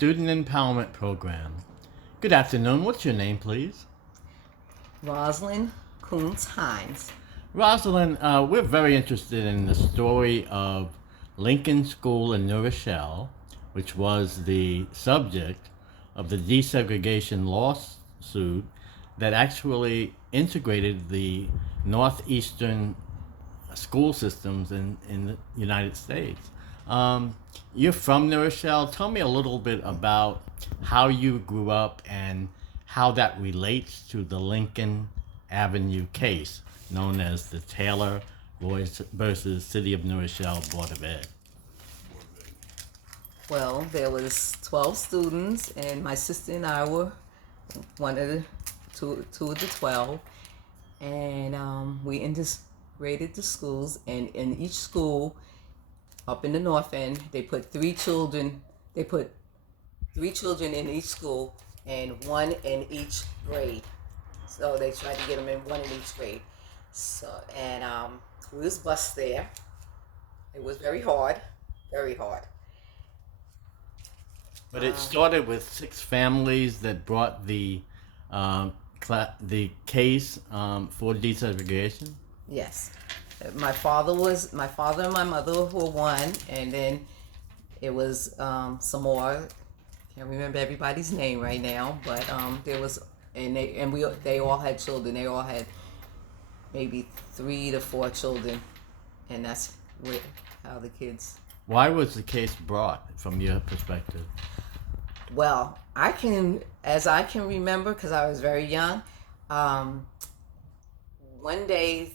Student Empowerment Program. Good afternoon. What's your name, please? Rosalind Kuntz Hines. Rosalind, we're very interested in the story of Lincoln School in New Rochelle, which was the subject of the desegregation lawsuit that actually integrated the northeastern school systems in the United States. You're from New Rochelle. Tell me a little bit about how you grew up and how that relates to the Lincoln Avenue case, known as the Taylor versus City of New Rochelle Board of Ed. Well, there was 12 students, and my sister and I were one of the two of the 12, and we integrated the schools. And in each school, up in the north end, they put three children. They put three children in each school, and one in each grade. So they tried to get them in one in each grade. So we was bused there. It was very hard, very hard. But it started with 6 families that brought the case for desegregation. Yes, my father and my mother were one, and then it was some more. Can't remember everybody's name right now, but there was, they all had children. They all had maybe 3 to 4 children, and that's how the kids. Why was the case brought from your perspective? Well, as I can remember, because I was very young. One day,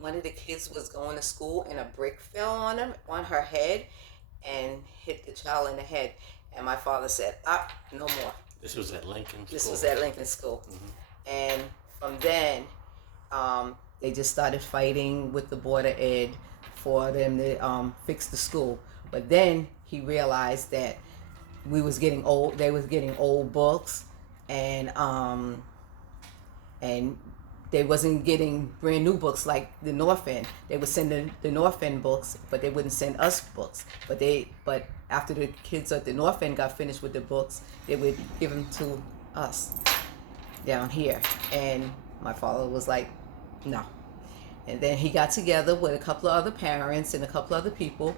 one of the kids was going to school, and a brick fell on her head, and hit the child in the head. And my father said, no more. This was at Lincoln School. This was at Lincoln School. Mm-hmm. And from then, they just started fighting with the Board of Ed for them to fix the school. But then he realized that we was getting old. They was getting old books, and they wasn't getting brand new books like the North End. They would send the North End books, but they wouldn't send us books. But after the kids at the North End got finished with the books, they would give them to us down here. And my father was like, no. And then he got together with a couple of other parents and a couple of other people,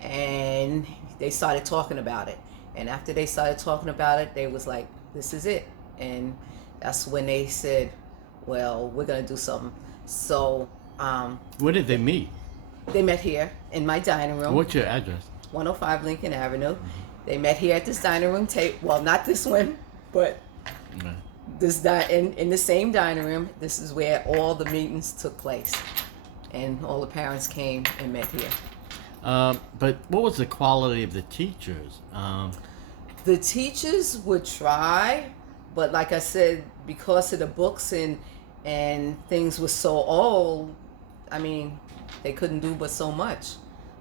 and they started talking about it. And after they started talking about it, they was like, this is it. And that's when they said, well, we're going to do something. So where did they meet? They met here in my dining room. What's your address? 105 Lincoln Avenue. Mm-hmm. They met here at this dining room table. Well, not this one, but in the same dining room. This is where all the meetings took place, and all the parents came and met here. But what was the quality of the teachers? The teachers would try, but like I said, because of the books and things were so old, I mean, they couldn't do but so much.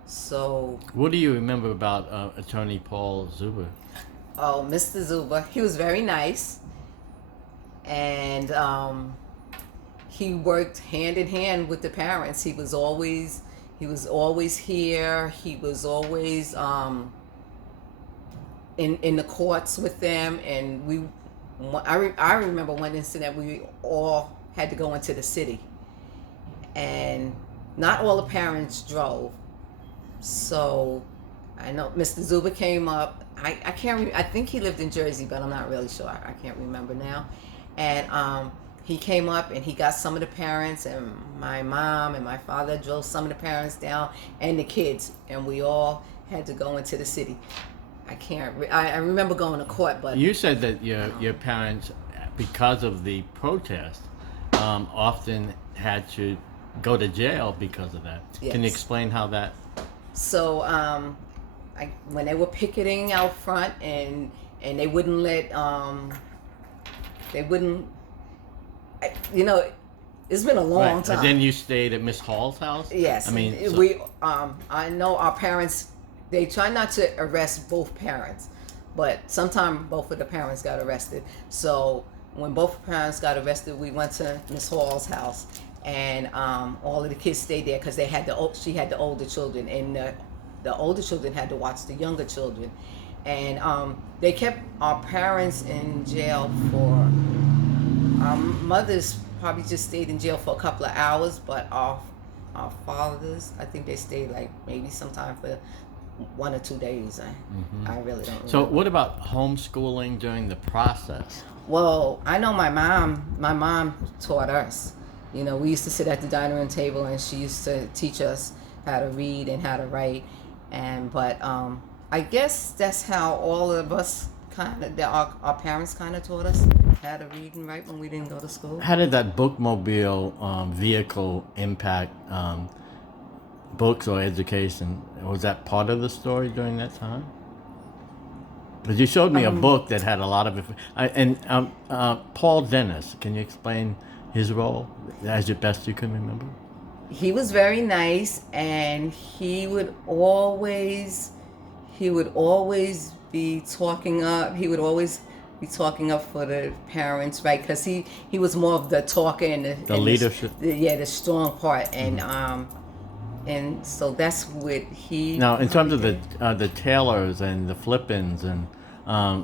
So. What do you remember about Attorney Paul Zuber? Oh, Mr. Zuber, he was very nice, and he worked hand in hand with the parents. He was always here. He was always in the courts with them, and I remember one incident we all had to go into the city, and not all the parents drove. So I know Mr. Zuber came up. I can't. I think he lived in Jersey, but I'm not really sure. I can't remember now. And he came up and he got some of the parents, and my mom and my father drove some of the parents down and the kids, and we all had to go into the city. I remember going to court, but you said that your parents, because of the protest, often had to go to jail because of that. Yes. Can you explain how that? So when they were picketing out front, and they wouldn't let it's been a long time. But then you stayed at Miss Hall's house? Yes. I mean, I know our parents, they try not to arrest both parents, but sometimes both of the parents got arrested. So when both parents got arrested, we went to Miss Hall's house, and all of the kids stayed there because she had the older children, and the older children had to watch the younger children. and they kept our parents in jail for. Our mothers probably just stayed in jail for a couple of hours, but our fathers, I think they stayed like maybe sometime for 1 or 2 days. I really don't remember. So, what about homeschooling during the process? Well, I know my mom. My mom taught us. You know, we used to sit at the dining room table, and she used to teach us how to read and how to write. And but I guess that's how all of us kind of our parents kind of taught us how to read and write when we didn't go to school. How did that bookmobile vehicle impact books or education? Was that part of the story during that time? Because you showed me a book that had a lot of Paul Dennis. Can you explain his role as best you can remember? He was very nice, and he would always be talking up. He would always be talking up for the parents, right? Because he was more of the talker and The leadership. the strong part, and so that's what he. Now, in terms of the Taylors and the Flippins, and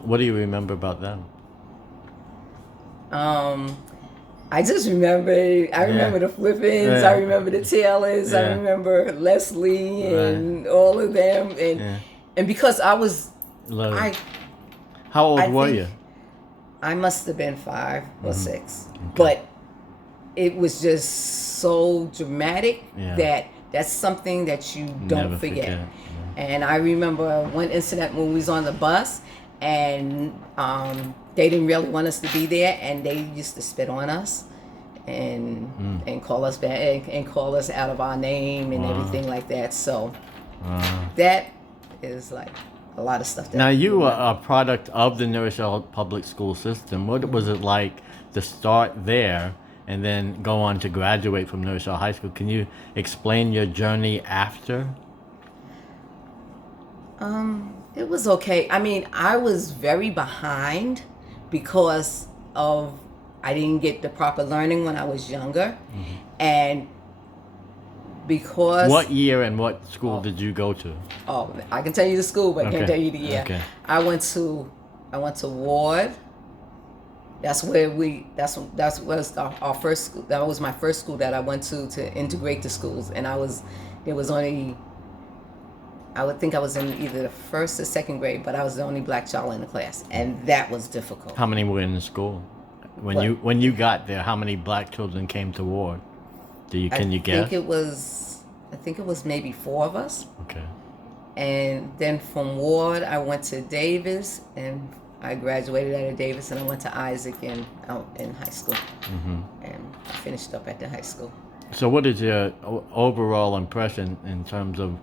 what do you remember about them? I just remember. I remember the Flippins. Yeah. I remember the Taylors. I Yeah. remember Leslie and all of them. And because I was, Love it. I How old I were think you? I must have been 5 or 6, but it was just so dramatic Yeah. that's something that you don't Never forget. forget. And I remember one incident when we was on the bus, and they didn't really want us to be there, and they used to spit on us and call us back and call us out of our name and everything like that. So that is like a lot of stuff. That Now, you were a product of the New Rochelle public school system. What was it like to start there and then go on to graduate from New Rochelle High School? Can you explain your journey after? It was okay. I mean, I was very behind because of I didn't get the proper learning when I was younger, and because What year and what school did you go to? I can tell you the school, but I can't Okay. tell you the year. Okay. I went to Ward. That's where was our first school. That was my first school that I went to integrate the schools, and there was only. I would think I was in either the first or second grade, but I was the only black child in the class, and that was difficult. How many were in the school? When you got there, how many black children came to Ward? Can you guess? I think it was maybe 4 of us. Okay. And then from Ward, I went to Davis, and I graduated out of Davis, and I went to Isaac out in high school, and I finished up at the high school. So, what is your overall impression in terms of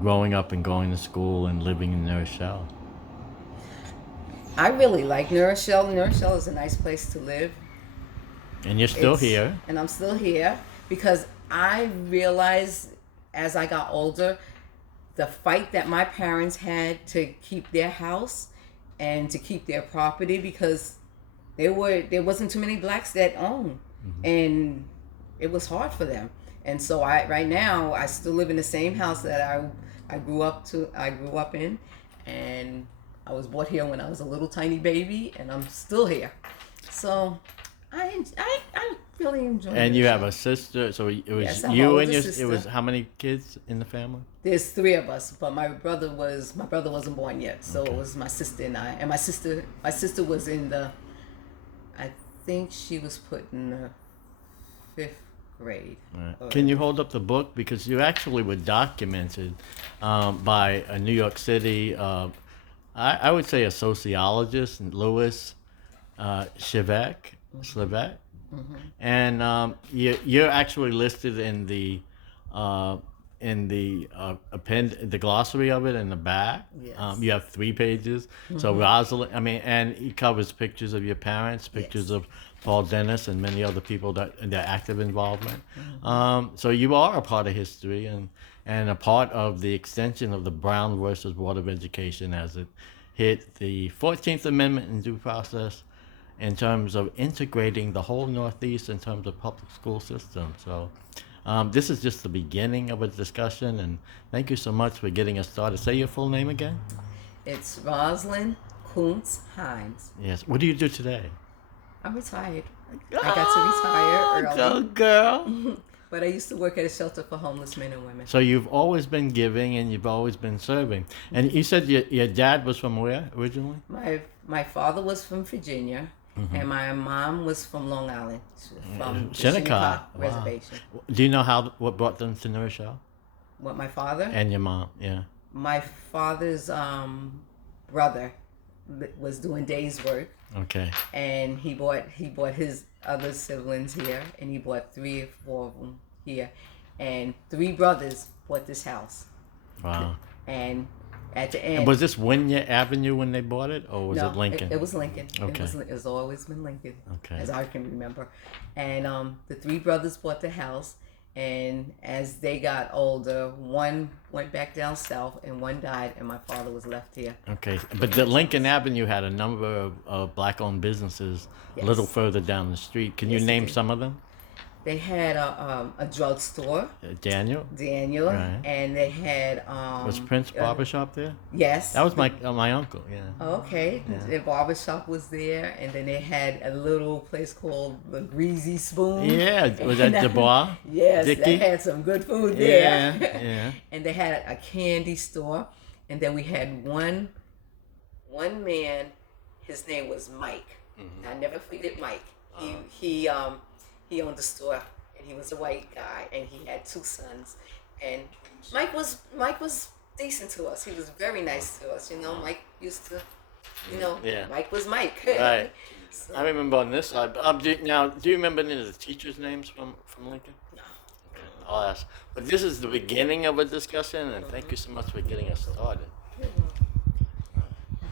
growing up and going to school and living in New Rochelle? I really like New Rochelle. New Rochelle is a nice place to live. And you're still here. And I'm still here because I realized as I got older, the fight that my parents had to keep their house and to keep their property, because there wasn't too many blacks that owned, and it was hard for them. And so right now I still live in the same house that I grew up in, and I was brought here when I was a little tiny baby, and I'm still here. So I really enjoy it. And you have a sister, so it was Yes, I have you an and older your. It sister. was how many kids in the family? There's 3 of us, but my brother wasn't born yet, so it was my sister and I. And my sister was in I think she was put in the 5th grade. Right. Can you hold up the book, because you actually were documented by a New York City, I would say a sociologist, Louis Slivak, and you're actually listed in the the glossary of it in the back. Yes. You have 3 pages. So Rosalind, and it covers pictures of your parents, pictures of Paul Dennis, and many other people their active involvement. So you are a part of history and a part of the extension of the Brown versus Board of Education as it hit the 14th Amendment in due process in terms of integrating the whole Northeast in terms of public school system. So this is just the beginning of a discussion, and thank you so much for getting us started. Say your full name again. It's Rosalind Kuntz Hines. Yes. What do you do today? I'm retired. I got to retire Go early. girl. But I used to work at a shelter for homeless men and women. So you've always been giving and you've always been serving. And you said your dad was from where originally? My father was from Virginia, and my mom was from Long Island, from the Shinnecock. Wow. Reservation. Do you know what brought them to New Rochelle? What, my father? And your mom, yeah. My father's brother was doing days work, Okay. and he bought his other siblings here, and he bought 3 or 4 of them here, and 3 brothers bought this house. Wow. And at the And end, was this Wynyard Avenue when they bought it, or was no, it Lincoln? It was Lincoln. Okay. It's always been Lincoln, Okay. as I can remember. And the 3 brothers bought the house, and as they got older, one went back down south, and one died, and my father was left here. Okay, but the Lincoln Avenue had a number of black-owned businesses a little Yes. further down the street. Can you Yes, it name did. some of them? They had a drugstore, Daniel? Daniel, Right. and they had Was Prince Barbershop there? yes. That was my uncle, yeah. Okay, the barber shop was there, and then they had a little place called the Greasy Spoon. Yeah, was that Dubois? Yes, Dickey? they had some good food there. Yeah, yeah. And they had a candy store, and then we had one man. His name was Mike. I never forget Mike. He owned the store, and he was a white guy, and he had 2 sons. And Mike was decent to us. He was very nice to us. Mike used to, Yeah. Mike was Mike. Right. So, I remember on this side. Now, do you remember any of the teachers' names from Lincoln? no. I'll ask. But this is the beginning of a discussion, and thank you so much for getting us started.